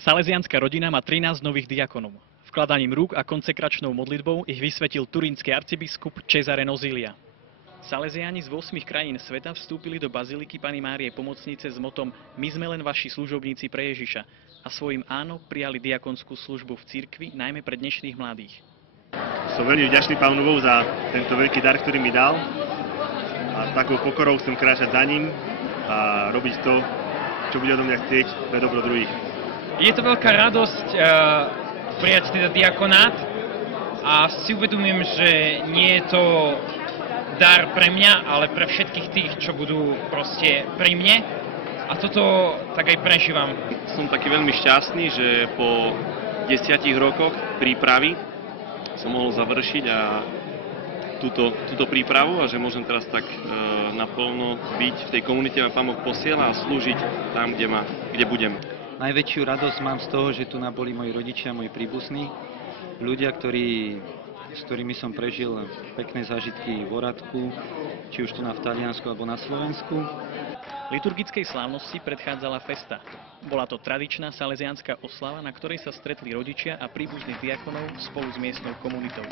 Salesiánska rodina má 13 nových diakonov. Vkladaním rúk a konsekračnou modlitbou ich vysvetil turínsky arcibiskup Cesare Nozilia. Salesiáni z 8 krajín sveta vstúpili do baziliky Panny Márie Pomocnice s motom My sme len vaši služobníci pre Ježiša a svojim áno prijali diakonskú službu v cirkvi, najmä pre dnešných mladých. Som veľmi vďačný Pánu Bohu za tento veľký dar, ktorý mi dal, a s takou pokorou chcem kráčať za ním a robiť to, čo bude odo mňa chcieť pre dobro druhých. Je to veľká radosť prijať teda diakonát a si uvedomím, že nie je to dar pre mňa, ale pre všetkých tých, čo budú proste pri mne. A toto tak aj prežívam. Som taký veľmi šťastný, že po 10 rokoch prípravy som mohol završiť a túto prípravu a že môžem teraz tak naplno byť v tej komunite, ma Pán Boh posiela a slúžiť tam, kde budem. Najväčšiu radosť mám z toho, že tu boli moji rodičia, moji príbuzní, ľudia, s ktorými som prežil pekné zážitky v Oradku, či už tu v Taliansku alebo na Slovensku. Liturgickej slávnosti predchádzala festa. Bola to tradičná salesiánska oslava, na ktorej sa stretli rodičia a príbuzní diakonov spolu s miestnou komunitou.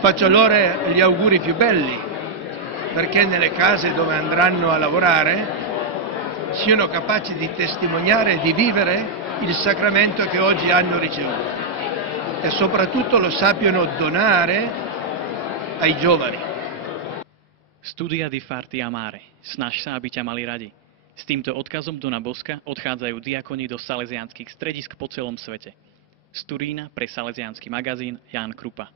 Faccio loro gli auguri più belli, perché nelle case dove andranno a lavorare siano capaci di testimoniare e di vivere il sacramento che oggi hanno ricevuto e soprattutto lo sappiano donare ai giovani. Studia di farti amare. Snaž sa, aby ťa mali radi. S týmto odkazom Dona Boska odchádzajú diakoni do salesiánskych stredisk po celom svete. Z Turína pre salesiánsky magazín Ján Krupa.